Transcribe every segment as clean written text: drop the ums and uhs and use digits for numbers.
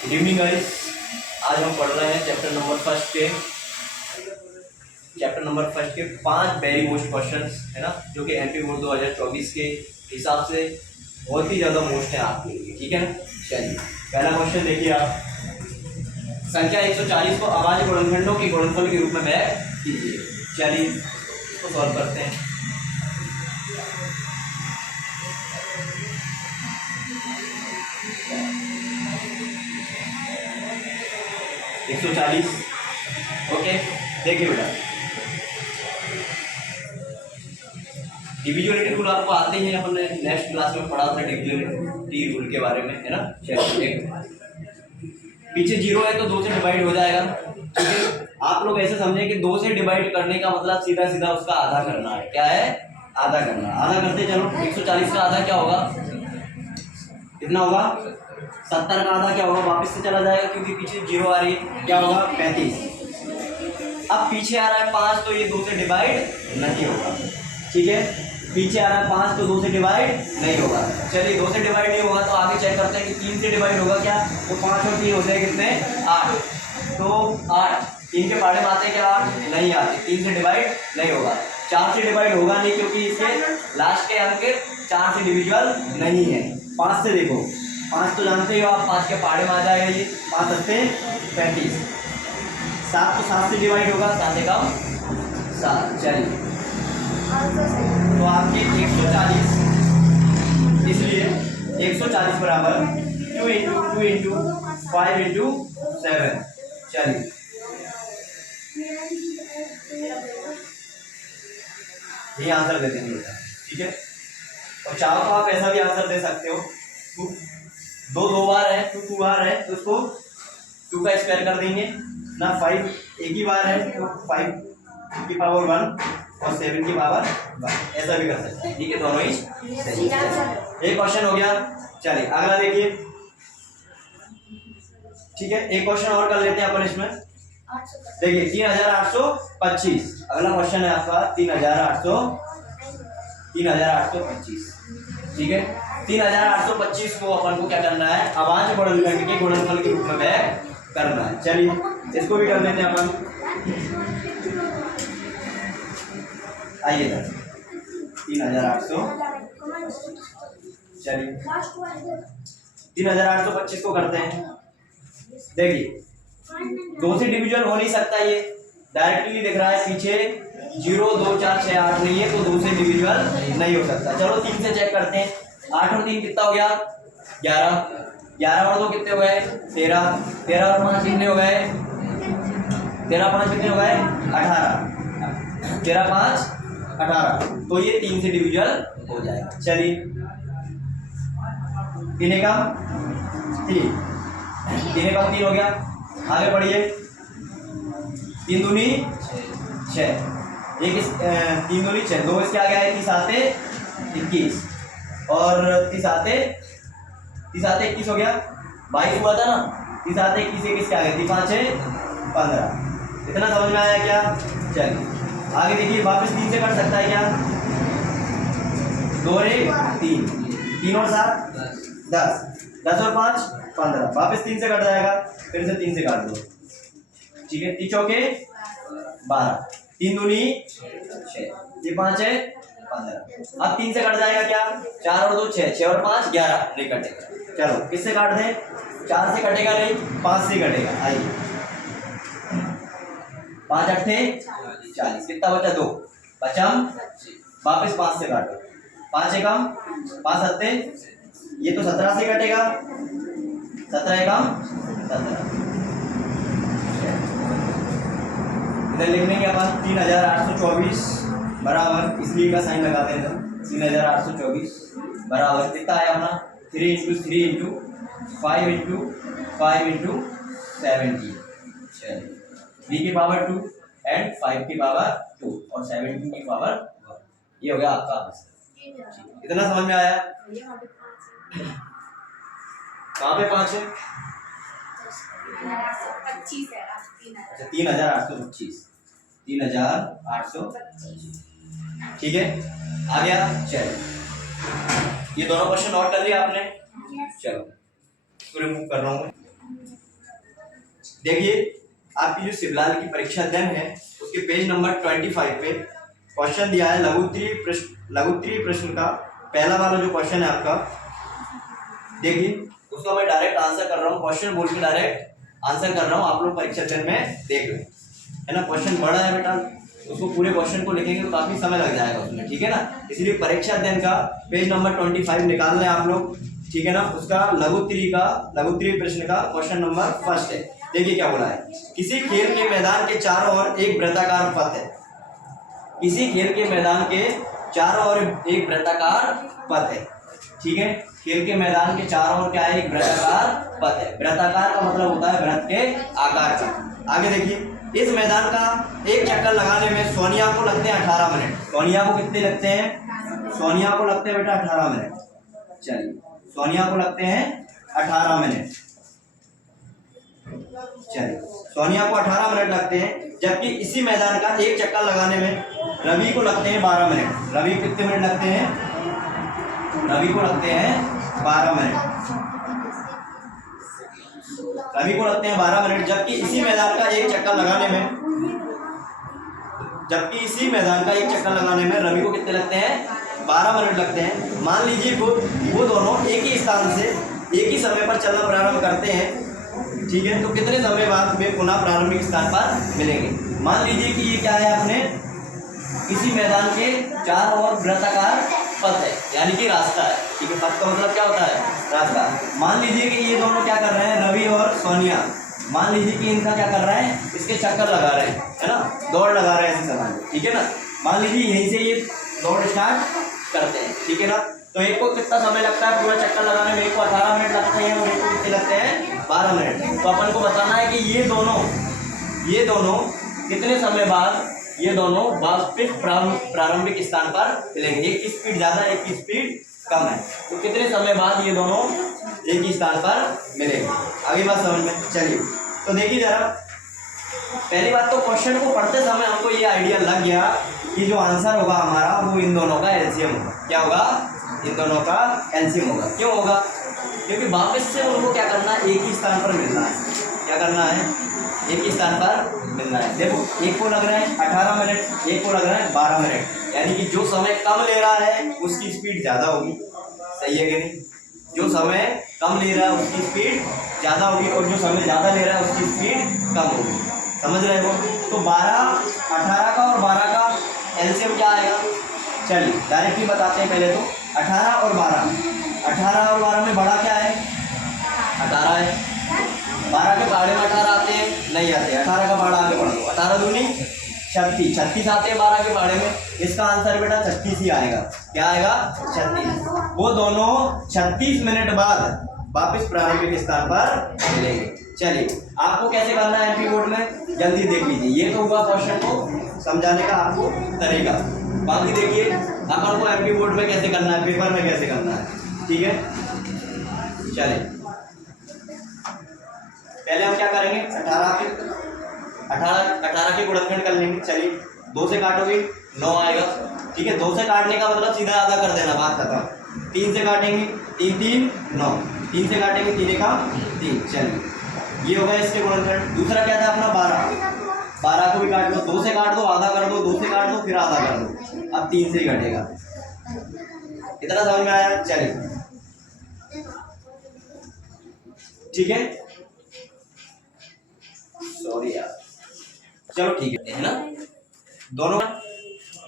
Good evening guys. आज हम पढ़ रहे हैं चैप्टर नंबर फर्स्ट के 5 वेरी मोस्ट क्वेश्चंस है ना, जो कि एमपी बोर्ड 2024 के हिसाब से बहुत ही ज़्यादा मोस्ट है आपके लिए। ठीक है ना, चलिए पहला क्वेश्चन देखिए आप। संख्या 140 को अभाज्य गुणनखंडों के गुणनफल के रूप में व्यक्त कीजिए। चलिए इसको सॉल्व करते हैं। एक 140। ओके, देखिए बेटा, डिविजिबिलिटी रूल आपको आते ही हैं, हमने नेक्स्ट क्लास में पढ़ा था डिविजिबिलिटी रूल के बारे में, है ना। चलिए, पीछे 0 है तो 2 से डिवाइड हो जाएगा। ठीक है, आप लोग ऐसे समझें कि 2 से डिवाइड करने का मतलब सीधा सीधा उसका आधा करना है। क्या है? आधा करना। आधा करते चलो। 140 का आधा क्या होगा? कितना होगा? 70 का आधा क्या होगा? वापस से चला जाएगा क्योंकि पीछे 0 आ रही है। क्या होगा? 35। अब पीछे आ रहा है 5 तो ये 2 से डिवाइड नहीं होगा। ठीक है, पीछे आ रहा है 5 तो 2 से डिवाइड नहीं होगा। चलिए 2 से डिवाइड नहीं होगा तो आगे चेक करते हैं कि 3 से डिवाइड होगा क्या। तो 5 और 3 होते हैं कितने? 8। तो 8 3 के पहाड़े में आते हैं क्या? 8 नहीं आते। 3 से डिवाइड नहीं होगा। 4 से डिवाइड होगा नहीं क्योंकि इसके लास्ट के अंक 4 से डिविजिबल नहीं है। 5 से देखो, 5 तो जानते ही हो आप, 5 के पहाड़े में आ जाएगा ये। 5 सत्ते 35। 7 तो 7 से डिवाइड होगा, 7 एकम 7। चलिए तो आपके 140, इसलिए 140 बराबर 2 इंटू 2 इंटू 5 इंटू 7। चलिए ये आंसर दे देंगे बेटा। ठीक है, और चाहो तो आप ऐसा भी आंसर दे सकते हो। 2 बार है, 2 बार है तो उसको 2 का स्क्वायर कर देंगे ना। 5 एक ही बार है तो 5 की पावर 1 और 7 की पावर 1, ऐसा भी कर सकते हैं। ठीक है, दोनों ही सही है। एक क्वेश्चन हो गया। चलिए अगला देखिए। ठीक है, एक क्वेश्चन और कर लेते हैं अपन इसमें। देखिए 3825 अगला क्वेश्चन है आपका। 3825। ठीक है, 3825 को अपन को क्या करना है? अभाज्य गुणनखंड के गुणनफल के रूप में व्यक्त करना है। चलिए इसको भी कर लेते हैं अपन। आइए 3800। चलिए 3825 को करते हैं। देखिए 2 से डिविजन हो नहीं सकता, ये डायरेक्टली दिख रहा है पीछे 0 2 4 6 8 नहीं है तो 2 से डिविजिबल नहीं हो सकता। चलो 3 से चेक करते हैं। 8 और 3 कितना हो गया? 11। 11 और 2 कितने हो गए? 13। 13 और 5 कितने हो गए? 13 5 कितने हो गए? 18। 13 5 18, तो ये 3 से डिविजिबल हो जाएगा। चलिए 3 एकम 3, 3 एकम 3 हो गया। आगे बढ़िए। 3 दूनी 6, 3 दूनी 6, 2 इसके आगे आए 30 आते 21 और 30 आते 21 हो गया। 22 हुआ था ना। 30 आते 21 किसके आगे? 3 5 6 15। इतना समझ में आया क्या? चलिए आगे देखिए, वापस 3 से कट सकता है क्या? 2 और 1 3, 3 और 7 10, 10 और 5 15। वापस 3 से कट जाएगा, फिर से 3 से काट दो। ठीक है, 3 चौके 12, 3 दूनी 6, 3 5 है 15। अब 3 से कट जाएगा क्या? 4 और 2 6, 6 और 5 11, नहीं कटेगा। चलो किससे काट दें? 4 से कटेगा नहीं, 5 से कटेगा। आइए 5 8 40, कितना बचा? 2 बचा। वापस 5 से काटो। 5 एकम 5 सत्ते, ये तो 17 से कटेगा। 17 एकम 17। इधर लिख लेंगे अपन 3824 बराबर, इसलिए का साइन लगाते हैं। 3824 बराबर कितना आया अपना? 3 इंटू 3 इंटू 5 इंटू 5 इंटू 17। चलिए b की पावर 2 एंड 5 की पावर 2 और 17 की पावर 1, ये हो गया आपका आंसर। इतना समझ में आया? कहाँ पे 5 है? अच्छा 3825। 3825। ठीक है, आ गया। चलो ये दोनों क्वेश्चन नोट कर लिया आपने। चलो इसको रिमूव कर रहा हूँ। देखिए आपकी जो शिवलाल की परीक्षा अध्ययन है उसके पेज नंबर 25 पे क्वेश्चन दिया है लघुत्तरीय प्रश्न का पहला वाला जो क्वेश्चन है आपका, देखिए उसका मैं डायरेक्ट आंसर कर रहा हूँ, क्वेश्चन बोल के डायरेक्ट आंसर कर रहा हूँ, आप लोग परीक्षा अध्ययन में देख लें, है ना। क्वेश्चन बड़ा है बेटा, उसको पूरे क्वेश्चन को लिखेंगे तो काफी समय लग जाएगा उसमें, ठीक है ना। इसलिए परीक्षा अध्ययन का पेज नंबर 25 निकाल लें आप लोग, ठीक है ना। उसका लघुत्तरीय प्रश्न का क्वेश्चन नंबर फर्स्ट है। देखिए क्या बोला है, किसी खेल के मैदान के चारों ओर एक वृत्ताकार पथ है। किसी खेल के मैदान के चारों ओर एक वृत्ताकार पथ है, ठीक है। खेल के मैदान के चारों ओर क्या है, एक वृत्ताकार पथ है। वृत्ताकार का मतलब होता है वृत्त के आकार का। आगे देखिए, इस मैदान का एक चक्कर लगाने में सोनिया को लगते हैं 18 मिनट। सोनिया को कितने लगते हैं, सोनिया को लगते हैं बेटा 18 मिनट। चलिए, सोनिया को लगते हैं 18 मिनट। चलिए, सोनिया को 18 मिनट लगते हैं, जबकि इसी मैदान का एक चक्कर लगाने में रवि को लगते हैं 12 मिनट। रवि को कितने मिनट लगते हैं, रवि को लगते हैं 12 मिनट। रवि को लगते हैं 12 मिनट, जबकि इसी मैदान का एक चक्कर लगाने में रवि को कितने लगते हैं, 12 मिनट लगते हैं। मान लीजिए वो दोनों एक ही स्थान से एक ही समय पर चलना प्रारंभ करते हैं, ठीक है। तो कितने समय बाद वे पुनः प्रारंभिक स्थान पर मिलेंगे। मान लीजिए कि ये क्या है, अपने किसी मैदान के चारों ओर वृत्ताकार पथ है, यानी कि रास्ता है, ठीक है। पथ का मतलब क्या होता है, रास्ता। मान लीजिए कि ये दोनों क्या कर रहे हैं, रवि और सोनिया, मान लीजिए कि इनका क्या कर रहे हैं, इसके चक्कर लगा रहे हैं, है ना, दौड़ लगा रहे हैं इसी समय, ठीक है ना। मान लीजिए यहीं से ये दौड़ स्टार्ट करते हैं, ठीक है ना। तो एक को कितना समय लगता है पूरा चक्कर लगाने में, एक को 18 मिनट लगते हैं और एक को कितने लगते हैं, 12 मिनट। तो अपन को बताना है कि ये दोनों कितने समय बाद ये दोनों वास्तविक प्रारंभिक स्थान पर मिलेंगे। एक की स्पीड ज्यादा, एक की स्पीड कम है, तो कितने समय बाद ये दोनों एक ही स्थान पर मिलेंगे। आगे बात समझ में। चलिए, तो देखिए जरा, पहली बात तो क्वेश्चन को पढ़ते समय हमको ये आइडिया लग गया कि जो आंसर होगा हमारा वो इन दोनों का एलसीएम होगा। क्या होगा, इन दोनों का एलसीएम होगा। क्यों होगा, क्योंकि वापस से उनको क्या करना है, एक ही स्थान पर मिलना है। क्या करना है, एक ही स्थान पर मिलना है। देखो, एक को लग रहा है 18 मिनट, एक को लग रहा है 12 मिनट, यानी कि जो समय कम ले रहा है उसकी स्पीड ज़्यादा होगी, सही है कि नहीं। जो समय कम ले रहा है उसकी स्पीड ज़्यादा होगी और जो समय ज़्यादा ले रहा है उसकी स्पीड कम होगी, समझ रहे हो। तो 18 का और 12 का एलसीएम क्या आएगा, चलिए डायरेक्टली बताते हैं। पहले तो 18 और 12 में बड़ा क्या है, 18 है। 12 के पहाड़े में 18 आते हैं, नहीं आते। 18 का पहाड़ा आगे बढ़ा दो, 18 दूनी 36, 36 आते हैं 12 के पहाड़े में। इसका आंसर बेटा 36 ही आएगा। क्या आएगा, 36। वो दोनों 36 मिनट बाद वापस प्रारंभिक स्थान पर मिलेंगे। चलिए, आपको कैसे करना है एमपी बोर्ड में, जल्दी देख लीजिए। ये तो हुआ क्वेश्चन को समझाने का आपको तरीका। बाकी देखिए अपन को एमपी बोर्ड में कैसे करना है, पेपर में कैसे करना है, ठीक है। चलिए, पहले हम क्या करेंगे, 18 के गुणनखंड कर लेंगे। चलिए, 2 से काटोगे 9 आएगा, ठीक है। 2 से काटने का मतलब सीधा आधा कर देना, बात खत्म। 3 से काटेंगे, 3 3 9, 3 से काटेंगे 3 का 3। चलिए, ये हो गया इसके गुणनखंड। दूसरा क्या था अपना 12 को भी काट लो, 2 से काट दो, आधा कर दो, 2 से काट दो, फिर आधा कर दो, अब 3 से ही कटेगा। इतना समझ में आया। चलिए, ठीक है, सॉरी यार, चलो ठीक है ना दोनों।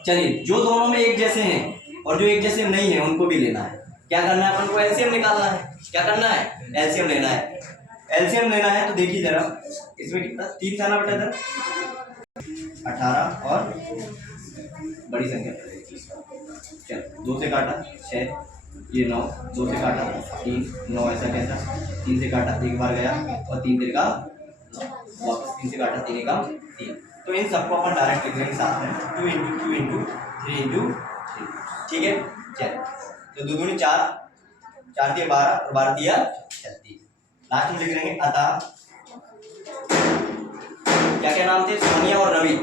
चलिए, जो दोनों में एक जैसे हैं और जो एक जैसे नहीं है उनको भी लेना है। क्या करना है, अपन को एलसीएम निकालना है। क्या करना है, एलसीएम लेना है। एलसीएम लेना है तो देखिए जरा, इसमें कितना 3 था ना बेटा, इधर 18 और बड़ी संख्या, चलो 2 से काटा 6, ये 9, 2 से काटा 3, 9 ऐसा कैसा, 3 से काटा एक बार गया और 3 3 का वापस, 3 से काटा 3 का 3। तो इन सबको अपन डायरेक्ट लिख लेंगे साथ में, 2 × 2 × 3 × 3, ठीक है। चल, तो 2 दूनी 4, 4 दिया 12 और 12 दिया 36। लास्ट में लिख लेंगे अतः, क्या क्या नाम थे, सोनिया और रवि।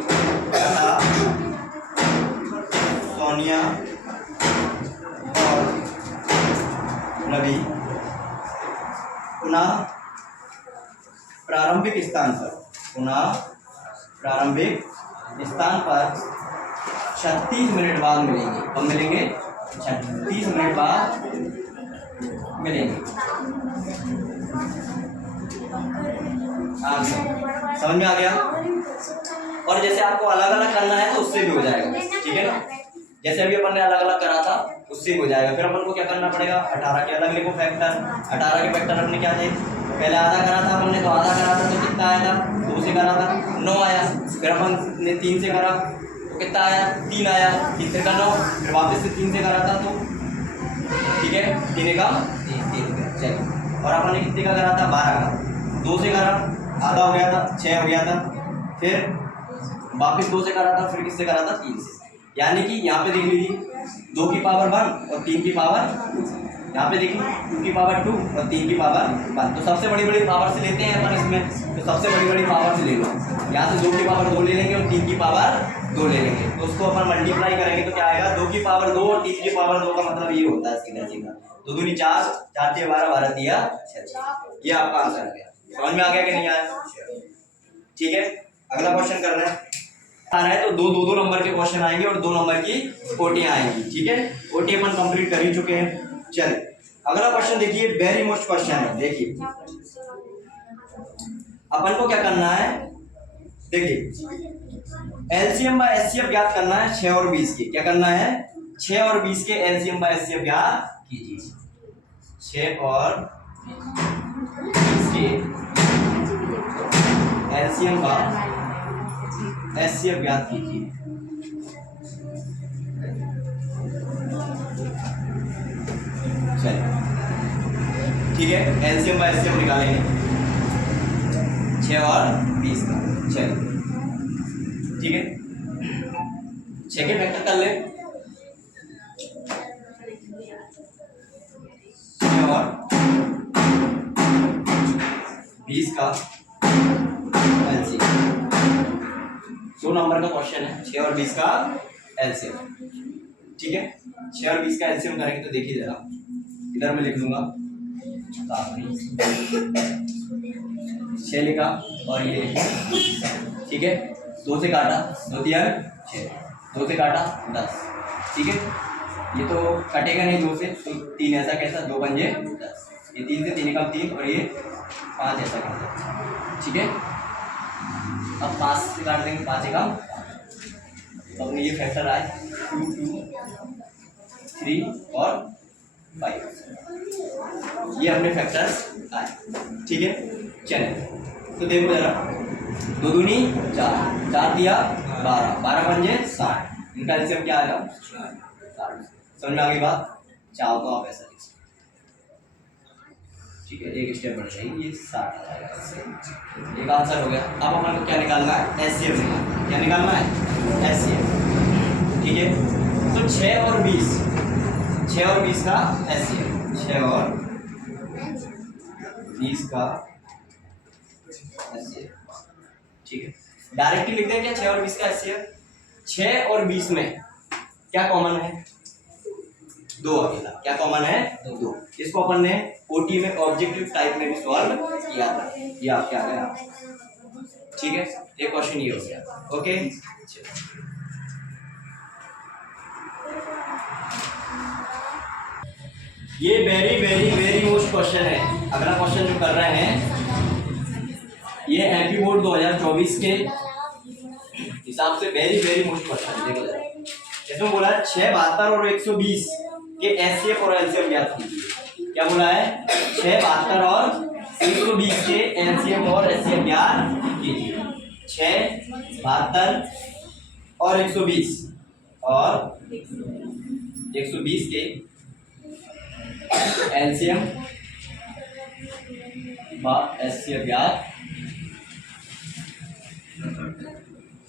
अतः सोनिया और रवि पुनः प्रारंभिक स्थान पर, पुनः प्रारंभिक स्थान पर 36 मिनट बाद मिलेंगे। कब मिलेंगे? 36 मिनट बाद मिलेंगे। समझ में आ गया? और जैसे आपको अलग अलग करना है तो उससे भी हो जाएगा, ठीक है ना। जैसे अभी अपन ने अलग अलग करा था उससे भी हो जाएगा। फिर अपन को क्या करना पड़ेगा? 18 के अलग लिखो फैक्टर। 18 के फैक्टर अपने क्या थे? पहले आधा करा था अपन ने, तो आधा करा था तो कितना आया था? 2 से करा था 9 आया। फिर अपन ने 3 से करा तो कितना आया? 3 आया। 3 से का 9, फिर वापस से 3 से करा था तो ठीक है 3 का 3 चलो। और अपन ने कितने का करा था? 12 का। 2 से करा आधा हो गया था, 6 हो गया था। फिर वापस 2 से करा था, फिर किससे करा था? 3 से। यानी कि यहाँ पे देख लीजिए 2 की पावर 1 और 3 की पावर, यहाँ पे देखिए 2 की पावर 2 और 3 की पावर 1। तो सबसे बड़ी बड़ी पावर से लेते हैं अपन इसमें, तो सबसे बड़ी बड़ी पावर से ले लो। यहाँ से 2 की पावर 2 ले लेंगे और 3 की पावर 2 ले लेंगे, तो उसको अपन मल्टीप्लाई करेंगे तो क्या आएगा? 2 की पावर 2 और 3 की पावर 2 का मतलब ये होता है सीधा सीधा 2 दूनी 4, 4 6 12, 12 दिया 6। ये आपका आंसर आ गया। समझ में आ गया कि नहीं आया? ठीक है, अगला क्वेश्चन कर रहे हैं। आ रहा है तो दो नंबर के क्वेश्चन आएंगे और 2 नंबर की ओटियां आएंगी, ठीक है। ओटी अपन कंप्लीट कर ही चुके हैं। चलिए अगला क्वेश्चन देखिए, वेरी मोस्ट क्वेश्चन है। देखिए अपन को क्या करना है? देखिए एलसीएम बाय एचसीएफ ज्ञात करना है 6 और 20 के। क्या करना है? 6 और 20 के एलसीएम बाय एचसीएफ ज्ञात कीजिए। 6 और 20 के एलसीएम का एचसीएफ ज्ञात कीजिए। चलिए ठीक है, एलसीएम बाय एचसीएफ निकालेंगे 6 और 20 का। चलिए ठीक है, 6 के फैक्टर कर ले 6 और 20 का एलसीएम। 2 नंबर का क्वेश्चन है, 6 और 20 का एलसीएम। ठीक है, 6 और 20 का एलसीएम करेंगे तो देखिए जरा, इधर मैं लिख लूंगा 6 लिखा और ये ठीक है, 2 से काटा 2 दिया 6, 2 से काटा 10। ठीक है, ये तो कटेगा नहीं 2 से, तो 3 ऐसा कैसा, 2 पंजे 10। ये 3 से 3 कम 3 और ये 5 ऐसा कैसा। ठीक है, अब 5 से काट देंगे 5 कम, तो अपने ये फैक्टर आए 2 2 3 और 5, ये अपने फैक्टर्स आए। ठीक है, चलिए तो देखो जरा, 2 दूनी 4, 4 दिया 12, 12 पंजे 60, इनका एलसीएम क्या आएगा? 60। समझ में आ गई बात? चाहो तो आप ऐसा लिख सकते। ठीक है, एक स्टेप बढ़ जाएगी, ये 60 आ जाएगा। एक आंसर हो गया। अब अपन को क्या निकालना है? एचसीएफ निकालना है। क्या निकालना है? एचसीएफ। ठीक है, तो 6 और 20, 6 और 20 का एचसीएफ, 6 और 20 का एचसीएफ। ठीक है, डायरेक्टली लिख दें क्या 6 और 20 का एचसीएफ? 6 और 20 में क्या कॉमन है? 2 अकेला। क्या कॉमन है? 2। इसको अपन ने ओटी में ऑब्जेक्टिव टाइप में भी सॉल्व किया था, ये आपके आ गया। ठीक है, एक क्वेश्चन ये हो गया। ओके, ये very very very most question है। अगला क्वेश्चन जो कर रहे हैं ये एमपी बोर्ड 2024 के हिसाब से वेरी वेरी मोस्ट क्वेश्चन है। देखो जरा, इसमें बोला है 6, 72 और 120 के एचसीएफ और एलसीएम ज्ञात कीजिए। क्या बोला है? 6, 72 और 120 के एलसीएम और एचसीएफ ज्ञात कीजिए। 6, 72 और 120 और 120 के एलसीएम व एचसीएफ ज्ञात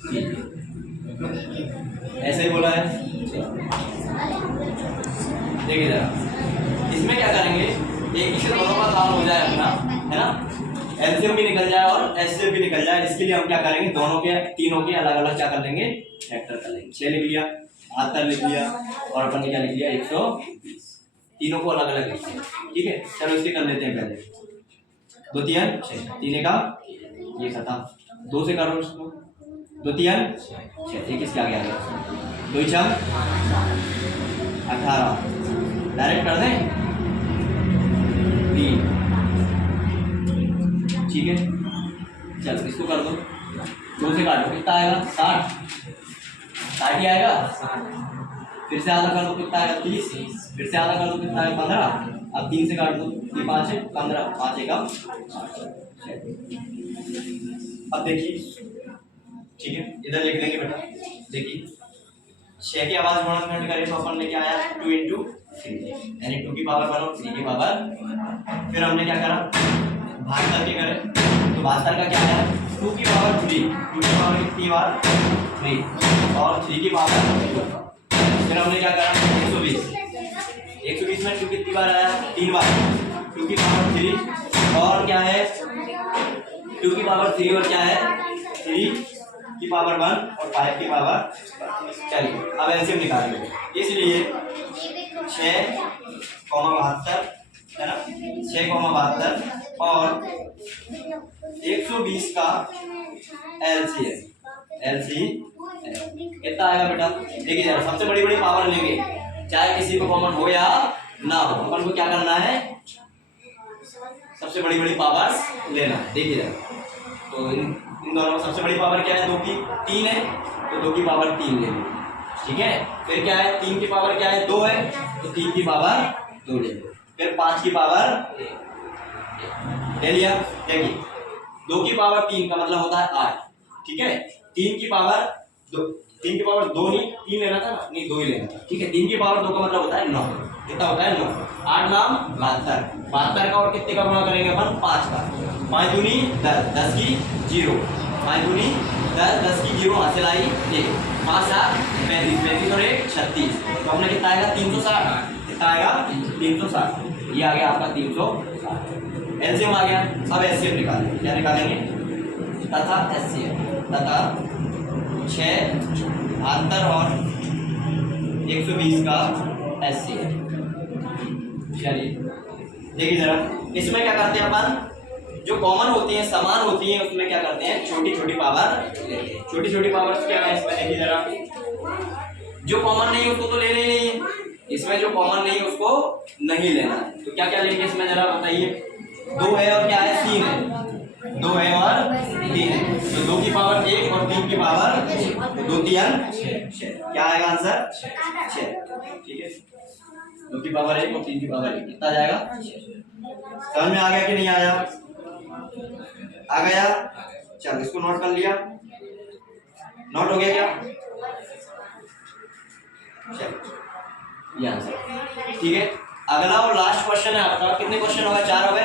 कीजिए। ऐसे ही बोला है। देखिए जरा, इसमें क्या करेंगे, एक ही से दोनों का काम हो जाए अपना, है ना। एलसीएम भी निकल जाए और एचसीएफ भी निकल जाए। इसके लिए हम क्या करेंगे, दोनों के तीनों के अलग अलग क्या कर लेंगे? फैक्टर कर लेंगे। 6 लिख लिया, 72 लिख लिया और अपन ने क्या लिख लिया? 120। तीनों को अलग अलग लिख लिया। ठीक है, चलो इसके कर लेते हैं पहले। दो तियन 6, 3 का ये खत्म, 2 से करो इसको, 2 तियन 6, एक इसके आगे आ गया, 2 छम 18, डायरेक्ट कर दें 3, ठीक है। चलो इसको कर दो, 2 से काटो कितना आएगा 60 ही आएगा, फिर से आधा कर दो कितना आएगा 30, फिर से आधा कर दो कितना आएगा 15, अब 3 से काट दो, 3 5 है 15, 5 एक कम। अब देखिए ठीक है, इधर लिख देंगे बेटा, देखिए 6 की आवाज गुणनखंड करें तो अपन लेके आया 2 into 3, यानी 2 की पावर 1 और 3 की पावर, फिर हमने क्या करा भाग करके करें तो 72 का क्या आया 2 की पावर 3, 2 की पावर कितनी बार 3 और 3 की पावर 2, फिर हमने क्या करा 120 में 2 कितनी बार आया 3 बार, 2 की पावर 3 और क्या है 2 की पावर 3 और क्या है 3 की पावर 1 और 5 की पावर। चलिए अब एलसीएम निकालेंगे, इसलिए 6,72 है ना, 6,72 और 120 का एलसीएम कितना आएगा बेटा, देखिए जरा सबसे बड़ी बड़ी पावर लेंगे, चाहे किसी को कॉमन हो या ना हो, अपन को क्या करना है सबसे बड़ी बड़ी पावर्स लेना है। देखिए जरा तो इन दोनों में सबसे बड़ी पावर क्या है 2 की 3 है, तो 2 की पावर 3 ले लो, ठीक है। फिर क्या है 3 की पावर क्या है 2 है, तो 3 की पावर 2 ले लो, फिर 5 की पावर ले लिया। देखिए 2 की पावर 3 का मतलब होता है 8, ठीक है। 3 की पावर 2 नहीं 3 लेना था ना, नहीं 2 ही लेना था, ठीक है। 3 की पावर 2 का मतलब होता है 9, कितना होता है 9, 8 नाम 72 का और कितने का गुणा करेंगे अपन 5 का, 5 दूनी 10, 10 की 0, 5 दूनी 10, 10 की 0 हासिल आई 1, 5 7 35, 35 और 1 36, तो हमने कितना आएगा 360, कितना आएगा 360, ये आ गया आपका 360। एलसीएम आ गया, अब एचसीएफ निकालेंगे, क्या निकालेंगे तथा एचसीएफ तथा 6,72 और 120 का एचसीएफ। चलिए देखिए जरा इसमें क्या करते हैं अपन, जो कॉमन होती हैं समान होती हैं उसमें क्या करते हैं छोटी छोटी पावर लेते हैं। छोटी छोटी पावर क्या है इसमें देखिए जरा, जो कॉमन नहीं है उसको तो लेना ही नहीं है, इसमें जो कॉमन नहीं है उसको नहीं लेना है, तो क्या क्या लेंगे इसमें जरा बताइए। 2 है और क्या है 3 है, 2 है और 3 है, तो 2 की पावर 1 और 3 की पावर 2 3 6, क्या आएगा आंसर 6, ठीक है। 2 की पावर 1 और 3 की पावर 1 कितना जाएगा, समझ में आ गया कि नहीं आया, आ गया। चलो इसको नोट कर लिया, नोट हो गया क्या, चलो ये आंसर, ठीक है। अगला और लास्ट क्वेश्चन है आपका, कितने क्वेश्चन हो गए 4 हो गए,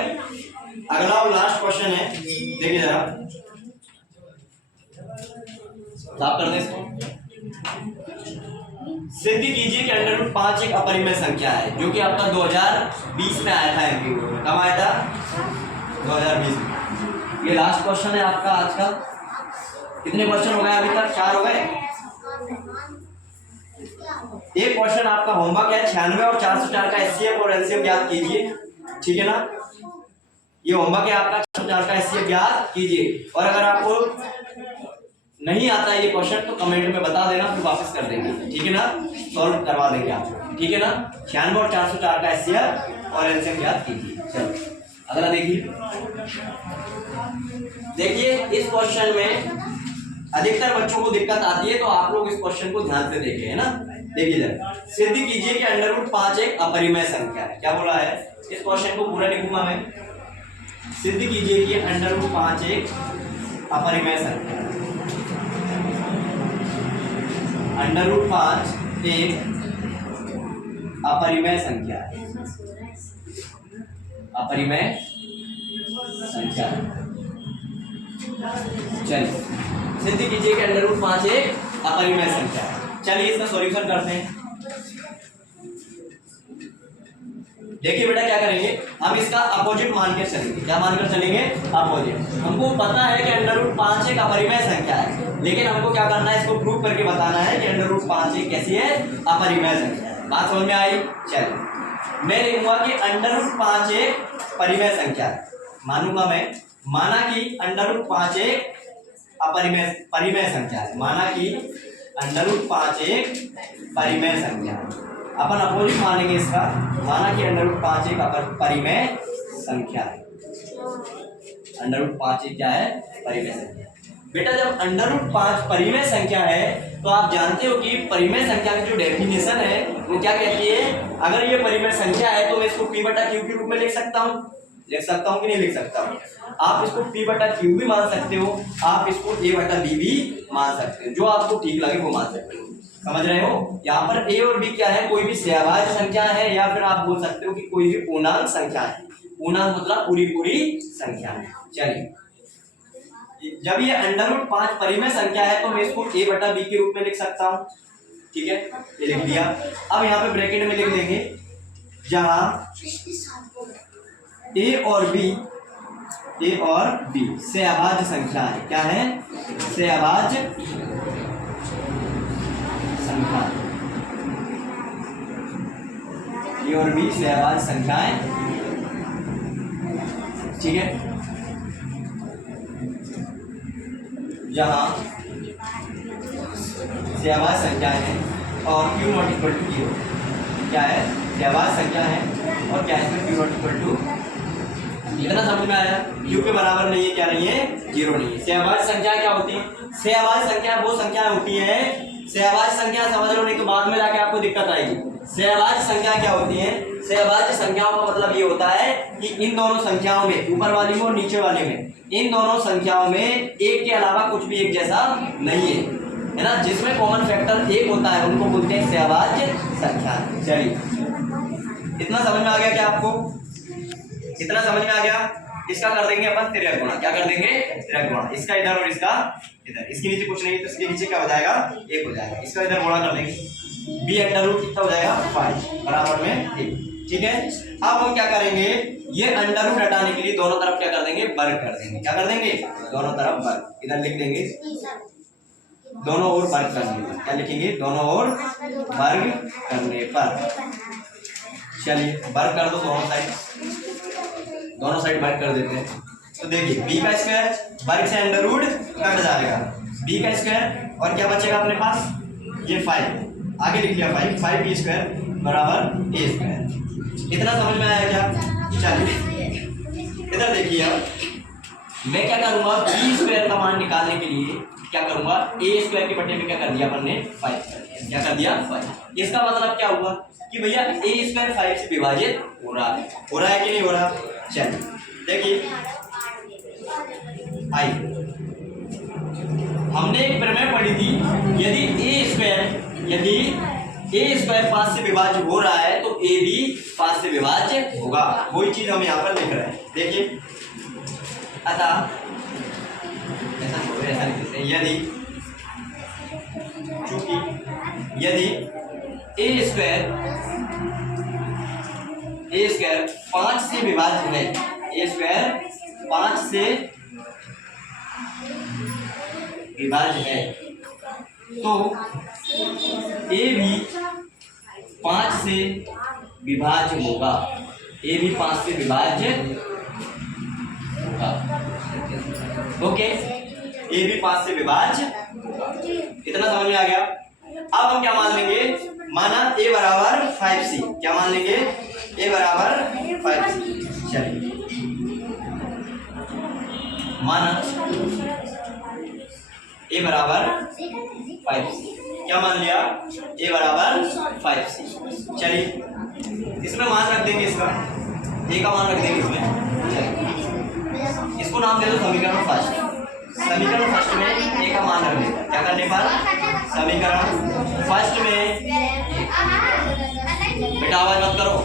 अगला और लास्ट क्वेश्चन है, देखिए जरा साफ कर दें इसको। सिद्ध कीजिए कि √5 एक अपरिमेय संख्या है, जो कि आपका 2020 में आया था एमपी में, कब आया था 2020 में। ये लास्ट क्वेश्चन है आपका आज का, कितने क्वेश्चन हो गए अभी तक 4 हो गए, एक क्वेश्चन आपका होमवर्क है 96 और 404 का एचसीएफ और एलसीएम याद कीजिए, ठीक है ना। ये होमवर्क है आपका 404 का एचसीएफ याद कीजिए, और अगर आपको नहीं आता है ये क्वेश्चन तो कमेंट में बता देना, फिर वापस कर देंगे, ठीक है ना, सॉल्व करवा देंगे आपको, ठीक है ना। 96 और 404 का एचसीएफ और एलसीएम याद कीजिए। चलो अगला देखिए, देखिए इस क्वेश्चन में अधिकतर बच्चों को दिक्कत आती है, तो आप लोग इस क्वेश्चन को ध्यान से देखें, है ना। देखिए जरा, सिद्ध कीजिए कि √5 एक अपरिमेय संख्या है, क्या बोला है, इस क्वेश्चन को पूरा लिखूंगा मैं, सिद्ध कीजिए कि √5 एक अपरिमेय संख्या है, √5 एक अपरिमेय संख्या है, अपरिमेय संख्या है। चलिए सिद्ध कीजिए कि √5 एक अपरिमेय संख्या है। चलिए इसका सॉल्यूशन करते हैं। देखिए बेटा क्या करेंगे, हम इसका अपोजिट मान के चलेंगे, क्या मानकर चलेंगे, अपोजिट। हमको पता है कि √5 एक अपरिमेय संख्या है, लेकिन हमको क्या करना है, इसको प्रूव करके बताना है कि √5 एक कैसी है, अपरिमेय संख्या है। बात समझ में आई। चलिए मैं लिखूंगा कि √5 एक परिमेय संख्या है, मानूंगा मैं, माना कि √5 एक परिमेय संख्या है, माना कि √5 एक परिमेय संख्या है। अपन अपोजिट मानेंगे इसका, माना कि √5 एक परिमेय संख्या है। √5 एक क्या है? परिमेय संख्या। बेटा जब √5 परिमेय संख्या है तो आप जानते हो कि परिमेय संख्या की जो डेफिनेशन है वो क्या कहती है? अगर ये परिमेय संख्या है तो मैं इसको p/q के रूप में लिख सकता हूँ कि नहीं लिख सकता हूँ? आप इसको p/q भी मान सकते हो, आप इसको a/b भी मान सकते हो, जो आपको ठीक लगे वो मान सकते हो। समझ रहे हो? यहाँ पर a और b क्या है? कोई भी सहभाज्य संख्या है, या फिर आप बोल सकते हो कि कोई भी पूर्णांक संख्या है। पूर्णांक मतलब पूरी संख्या है। चलिए, जब ये √5 परिमेय संख्या है तो मैं इसको a/b के रूप में लिख सकता हूँ। ठीक है, ये लिख दिया। अब यहाँ पे ब्रैकेट में लिख देंगे जहां a और b सहभाज्य संख्या है। क्या है? सहभाज्य संख्या। a और b सहभाज्य संख्याएं। ठीक है, जहां सहभाज्य संख्या है और q नॉट इक्वल टू 0। क्या है? सहभाज्य संख्या है और क्या है इसमें q नॉट इक्वल टू, इतना समझ में आया? q के बराबर नहीं है, क्या नहीं है? 0 नहीं है। सहभाज्य संख्या क्या होती है? सहभाज्य संख्या वो संख्या होती है, सहभाज्य संख्या समझ लो, नहीं तो बाद में जाके आपको दिक्कत आएगी। सहभाज्य संख्या क्या होती है? सहभाज्य संख्याओं का मतलब ये होता है कि इन दोनों संख्याओं में, ऊपर वाली में और नीचे वाली में, इन दोनों संख्याओं में एक के अलावा कुछ भी एक जैसा नहीं है ना? जिसमें कॉमन फैक्टर एक होता है उनको बोलते हैं सहभाज्य संख्या। चलिए, इतना समझ में आ गया क्या आपको? इतना समझ में आ गया? इसका कर देंगे अपन तिर्यक गुणा। क्या कर देंगे? तिर्यक गुणा। इसका इधर और इसका इधर, इसके नीचे कुछ नहीं तो इसके नीचे क्या हो जाएगा? 1 हो जाएगा। इसका इधर गुणा कर देंगे, b/√ कितना हो जाएगा? 5 बराबर में 1। ठीक है, अब हम क्या करेंगे? ये √, हटाने के लिए दोनों तरफ क्या कर देंगे? वर्ग कर देंगे। क्या कर देंगे? दोनों तरफ वर्ग। इधर लिख देंगे दोनों ओर वर्ग करने पर। क्या लिखेंगे? दोनों ओर वर्ग करने पर। चलिए, वर्ग कर दो दोनों साइड वर्ग कर देते हैं। तो देखिए, b का स्क्वायर वर्ग से √, कट जाएगा b का स्क्वायर, और क्या बचेगा अपने पास? ये 5, आगे लिख लिया 5b² बराबर a²। इतना समझ में आया क्या? चलिए, इधर देखिए, अब मैं क्या करूंगा? b² का मान निकालने के लिए क्या करूंगा? a² के बटे में क्या कर दिया अपन ने? 5 कर दिया। क्या कर दिया? 5। इसका मतलब क्या हुआ कि भैया a² 5 से विभाजित हो रहा है कि नहीं हो रहा? चलिए देखिए, आई हमने एक प्रमेय पढ़ी थी, यदि a² 5 से विभाज्य हो रहा है तो a भी 5 से विभाज्य होगा। वही चीज हम यहाँ पर लिख रहे हैं। देखिए, अतः ऐसा लिखते हैं, यदि a² 5 से विभाज्य है, a² 5 से विभाज्य है तो a भी 5 से विभाज्य होगा। a भी 5 से विभाज्य होगा। ओके, a भी 5 से विभाज्य होगा। इतना समझ में आ गया? अब हम क्या मान लेंगे? माना a बराबर 5c। क्या मान लेंगे? a बराबर 5c। चलिए, माना a बराबर 5c। क्या मान लिया? a बराबर 5c। चलिए, इसमें मान रख देंगे, इसका a का मान रख देंगे इसमें। चलिए, इसको नाम दे दो समीकरण फर्स्ट। समीकरण फर्स्ट में a का मान रख देगा। क्या करने पर? समीकरण फर्स्ट में, बेटा आवाज मत करो,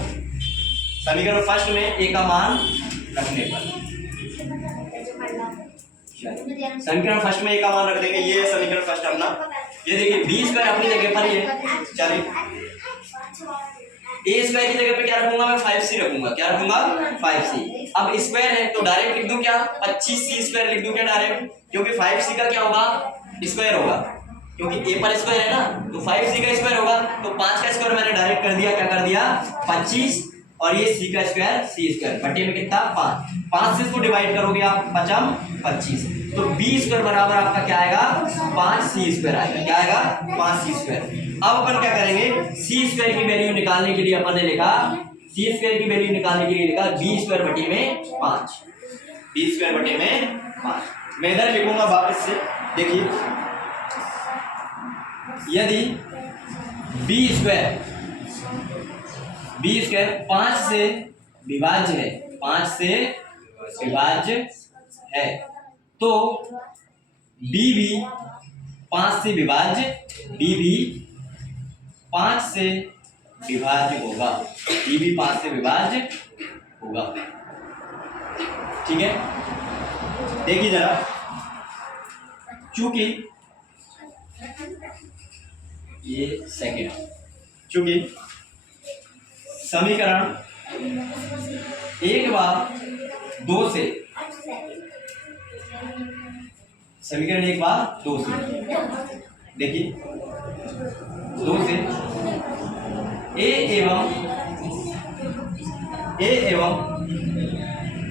समीकरण फर्स्ट में a का मान रखने पर, समीकरण फर्स्ट में a का मान रख देंगे। ये है समीकरण फर्स्ट अपना। ये देखिए, b² अपनी जगह पर ही है। चलिए, a² की जगह पे क्या रखूंगा? मैं 5c रखूंगा। क्या रखूंगा? 5c। अब स्क्वायर है तो डायरेक्ट लिख दूं क्या? 25c² लिख दूं क्या डायरेक्ट? क्योंकि 5c का क्या होगा? स्क्वायर होगा, क्योंकि a पर स्क्वायर है ना, तो 5c का स्क्वायर होगा। तो 5 का स्क्वायर मैंने डायरेक्ट कर दिया। क्या कर दिया? 25 और ये सी का स्क्वायर सी स्क्वायर बटे में कितना 5, 5 से इसको डिवाइड करोगे आप 5 25, तो बी स्क्वायर बराबर आपका क्या आएगा 5 सी स्क्वायर आएगा। क्या आएगा 5 सी स्क्वायर। अब अपन क्या करेंगे, सी स्क्वायर की वैल्यू निकालने के लिए अपन ने लिखा, सी स्क्वायर की वैल्यू निकालने के लिए लिखा बी स्क्वायर बटे में 5, बी स्क्वायर बटे में 5। मैं इधर लिखूंगा वापस से, देखिए यदि बी स्क्वायर 5 से विभाज्य है, 5 से विभाज्य है, तो बी भी 5 से विभाज्य, बी भी 5 से विभाज्य होगा, बी भी 5 से विभाज्य होगा। ठीक है, देखिए जरा, चूंकि ये सेकंड, चूंकि समीकरण 1 व 2 से, समीकरण 1 व 2 से, देखिए 2 से ए एवं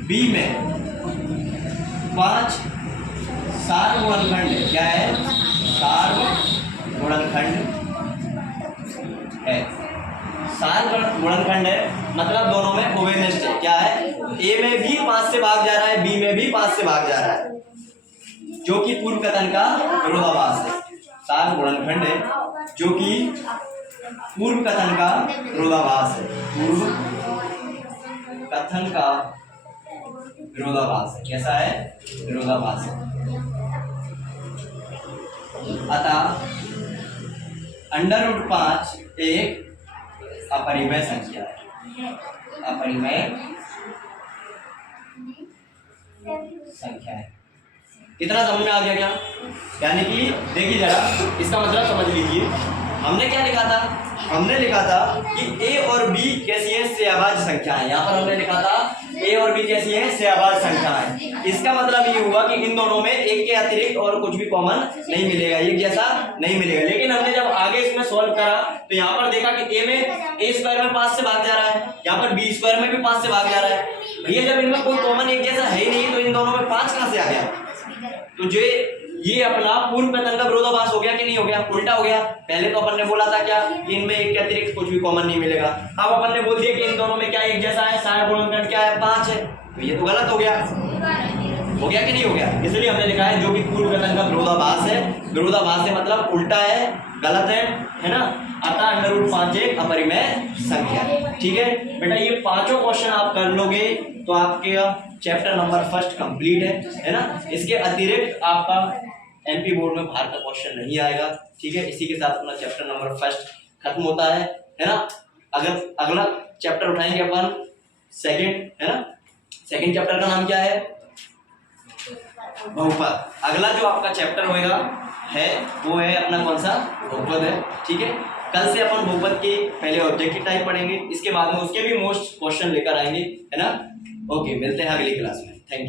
बी में 5 सार्वगुणनखंड, क्या है सार्वगुणनखंड है, सार्वगुणनखंड है, मतलब दोनों में कोवेलेंट है। क्या है, ए में भी 5 से भाग जा रहा है, बी में भी 5 से भाग जा रहा है, जो कि पूर्व कथन का विरोधाभास है। सार्वगुणनखंड है जो कि पूर्व कथन का विरोधाभास है, पूर्व कथन का विरोधाभास है। कैसा है, विरोधाभास है। अतः √5 एक अपरिमेय संख्या है, अपरिमेय संख्या है। कितना समझ में आ गया क्या? यानी कि देखिए जरा, इसका मतलब समझ लीजिए, हमने क्या लिखा था, हमने लिखा था कि ए और बी कैसी है, सहअभाज्य संख्याएं। यहाँ पर हमने लिखा था ए और बी कैसी है, सहअभाज्य संख्याएं। इसका मतलब ये हुआ कि इन दोनों में एक के अतिरिक्त और कुछ भी कॉमन नहीं मिलेगा, एक जैसा नहीं मिलेगा। लेकिन हमने जब आगे इसमें सॉल्व करा तो यहाँ पर देखा कि ए में ए स्क्वायर में 5 से भाग जा रहा है, यहाँ पर बी स्क्वायर में भी 5 से भाग जा रहा है। भैया जब इनमें कोई कॉमन एक जैसा है ही नहीं तो इन दोनों में 5 कहाँ से आ गया? तो जो ये अपना पूर्व कथन का विरोधाभास हो गया कि नहीं हो गया, उल्टा हो गया। पहले तो अपन ने बोला था क्या कि इनमें एक के अतिरिक्त कुछ भी कॉमन नहीं मिलेगा, अब अपन ने बोल दिया कि इन दोनों में क्या एक जैसा है, सार्वगुणनखंड क्या है 5 है, तो ये तो गलत हो गया कि नहीं हो गया? इसलिए हमने लिखा है जो कि पूर्व कथन का विरोधाभास है, विरोधाभास है मतलब उल्टा है, गलत है ना। अतः √5 एक अपरिमेय संख्या है। ठीक है बेटा, ये पांचों क्वेश्चन आप कर लोगे तो आपके चैप्टर नंबर 1 कंप्लीट है ना। इसके अतिरिक्त आपका एमपी बोर्ड में बाहर का क्वेश्चन नहीं आएगा। ठीक है, इसी के साथ अपना चैप्टर नंबर 1 खत्म होता है ना। अगर अगला चैप्टर उठाएंगे अपन सेकंड, है ना। सेकंड चैप्टर का नाम क्या है, बहुपद। अगला जो आपका चैप्टर होएगा है वो है अपना कौन सा, बहुपद है। ठीक है, कल से अपन बहुपद के पहले ऑब्जेक्टिव टाइप पढ़ेंगे, इसके बाद में उसके भी मोस्ट क्वेश्चन लेकर आएंगे, है ना। ओके, मिलते हैं अगली क्लास में। Thank you.